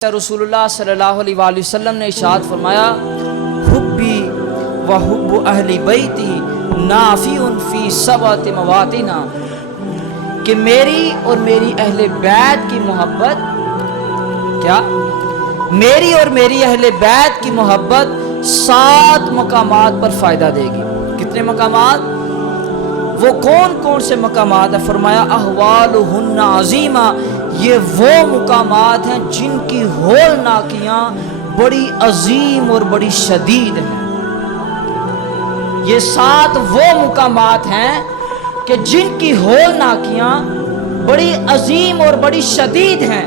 रसूलुल्लाह सल्लल्लाहु अलैहि वसल्लम ने इरशाद फरमाया, हुब्बी व हुब्बु अहली बैती नाफिउन फी सबअति मवातिना, कि मेरी और मेरी अहले बैत की मोहब्बत, क्या मेरी और मेरी अहले बैत की मोहब्बत 7 मकामात पर फ़ायदा देगी। कितने मकामात? वो कौन कौन से मकामात है? फरमाया अहवालुहुन्ना अज़ीमा, ये वो मुकामात हैं जिनकी होलनाकियाँ बड़ी अजीम और बड़ी शदीद हैं। ये 7 वो मुकामात हैं कि जिनकी होलनाकियाँ बड़ी अजीम और बड़ी शदीद हैं।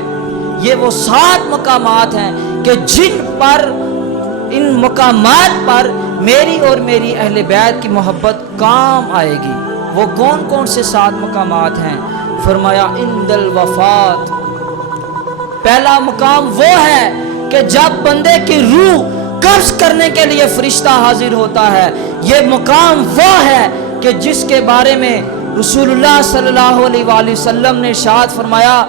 ये वो 7 मकामात हैं कि जिन पर, इन मकामात पर मेरी और मेरी अहले बैत की मोहब्बत काम आएगी। वो कौन कौन से 7 मकामात हैं? फरमाया इंदल वफात, पहला मकाम वो है कि जब बंदे की रूह कब्ज़ करने के लिए फरिश्ता हाजिर होता है। ये मकाम वो है कि जिसके बारे में रसूलुल्लाह सल्लल्लाहु अलैहि वसल्लम ने इरशाद फरमाया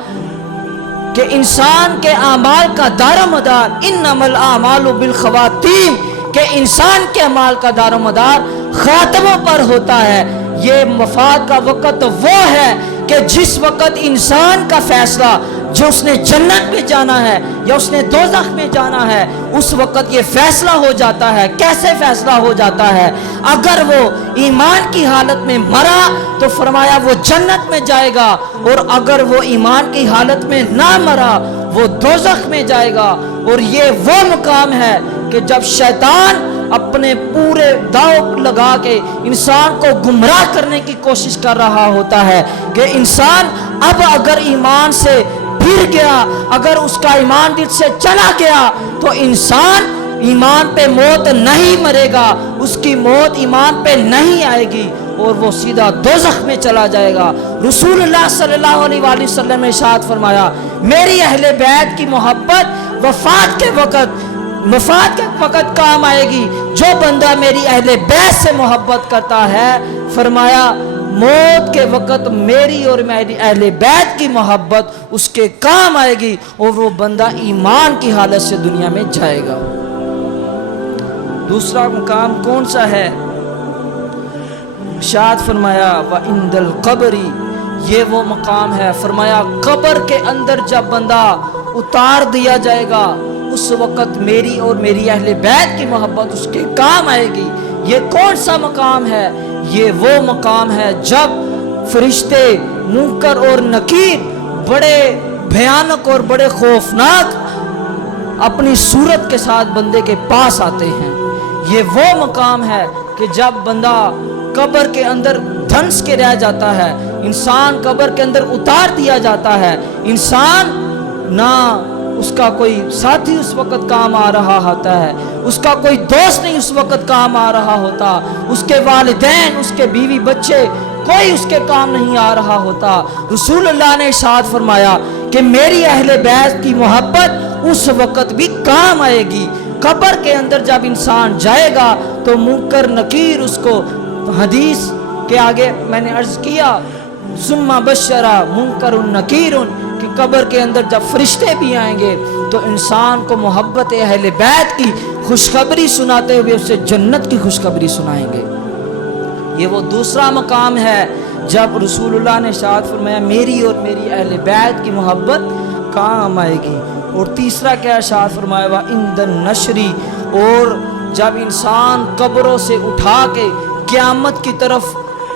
कि इंसान के आमाल का दारोमदार इन्नमल आमालु बिल खवातीम, कि इंसान के अमाल का दारोमदार खातमों पर होता है। ये वफात का वक़्त वो है कि जिस वक़्त इंसान का फैसला, जो उसने जन्नत में जाना है या उसने दोज़ख में जाना है, उस वक़्त ये फैसला हो जाता है। कैसे फैसला हो जाता है? अगर वो ईमान की हालत में मरा तो फरमाया वो जन्नत में जाएगा, और अगर वो ईमान की हालत में ना मरा वो दोज़ख में जाएगा। और ये वो मुकाम है कि जब शैतान अपने पूरे दाव लगा के इंसान को गुमराह करने की कोशिश कर रहा होता है कि इंसान अब अगर ईमान से फिर गया, अगर उसका ईमान दिल से चला गया तो इंसान ईमान पे मौत नहीं मरेगा, उसकी मौत ईमान पे नहीं आएगी और वो सीधा दोज़ख में चला जाएगा। रसूलुल्लाह सल्लल्लाहु अलैहि वसल्लम ने इरशाद फरमाया, मेरी अहले बैत की मोहब्बत वफात के वक़्त काम आएगी। जो बंदा मेरी अहले बैत से मोहब्बत करता है, फरमाया मौत के वक़्त मेरी और मेरी अहले बैत की मोहब्बत उसके काम आएगी और वो बंदा ईमान की हालत से दुनिया में जाएगा। दूसरा मुकाम कौन सा है? इरशाद फरमाया व इंदल कब्री, ये वो मकाम है। फरमाया कब्र के अंदर जब बंदा उतार दिया जाएगा उस वक़्त मेरी और मेरी अहले बैत की मोहब्बत उसके काम आएगी। ये कौन सा मकाम है? ये वो मकाम है जब फरिश्ते मुनकर और नकीर बड़े भयानक और बड़े खौफनाक अपनी सूरत के साथ बंदे के पास आते हैं। ये वो मकाम है कि जब बंदा कब्र के अंदर धंस के रह जाता है, इंसान कब्र के अंदर उतार दिया जाता है, इंसान ना उसका कोई साथी उस वक़्त काम आ रहा होता है, उसका कोई दोस्त नहीं उस वक़्त काम आ रहा होता, उसके वालिदैन, उसके बीवी बच्चे, कोई उसके काम नहीं आ रहा होता। रसूलुल्लाह ने इरशाद फरमाया कि मेरी अहले बैत की मोहब्बत उस वक़्त भी काम आएगी। कब्र के अंदर जब इंसान जाएगा तो मुनकर नकीर उसको, हदीस के आगे मैंने अर्ज़ किया, सुम्मा बशरा मुनकरुन नकीरुन, कि कब्र के अंदर जब फरिश्ते भी आएंगे तो इंसान को मोहब्बत अहले बैत की खुशखबरी सुनाते हुए उससे जन्नत की खुशखबरी सुनाएंगे। ये वो दूसरा मकाम है जब रसूलुल्लाह ने इरशाद फरमाया मेरी और मेरी अहले बैत की मोहब्बत काम आएगी। और तीसरा क्या इरशाद फरमाया व इंदन नशरी, और जब इंसान कब्रों से उठा के क़यामत की तरफ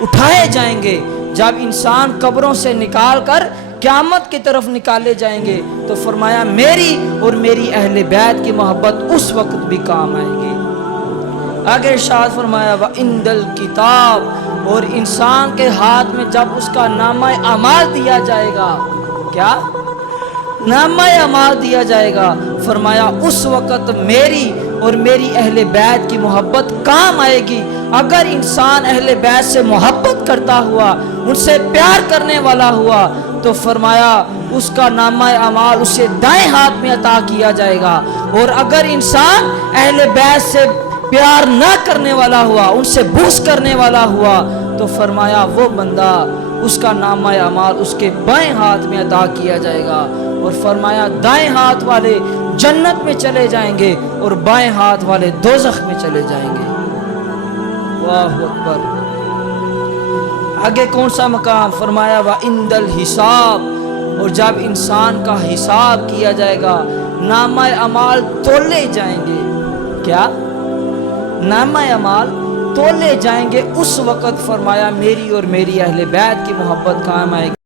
उठाए जाएंगे, जब इंसान कब्रों से निकाल कर क़यामत की तरफ निकाले जाएंगे तो फरमाया मेरी और मेरी अहले बैत की मोहब्बत उस वक़्त भी काम आएगी। आगे इरशाद फरमाया व इंदल किताब, और इंसान के हाथ में जब उसका नामा अमाल दिया जाएगा, क्या नामा अमाल दिया जाएगा, फरमाया उस वक़्त मेरी और मेरी अहले बैत की मोहब्बत काम आएगी। अगर इंसान अहले बैत से मोहब्बत करता हुआ, उनसे प्यार करने वाला हुआ, तो फरमाया उसका नामा अमाल उसे दाएं हाथ में अता किया जाएगा। और अगर इंसान अहले बैत से प्यार न करने वाला हुआ, उनसे बुग़्ज़ करने वाला हुआ, तो फरमाया वो बंदा اس کا نامہ اعمال اس کے بائیں ہاتھ میں عطا کیا جائے گا، اور فرمایا دائیں ہاتھ والے جنت میں چلے جائیں گے اور بائیں ہاتھ والے دوزخ میں چلے جائیں گے۔ اللہ اکبر۔ آگے کون سا مقام؟ فرمایا وَعِندَ الْحِسَابِ، اور جب انسان کا حساب کیا جائے گا، نامہ اعمال تولے جائیں گے۔ کیا؟ نامہ اعمال تولے جائیں گے، اس وقت فرمایا میری اور میری اہل بیت کی محبت قائم آئے گی۔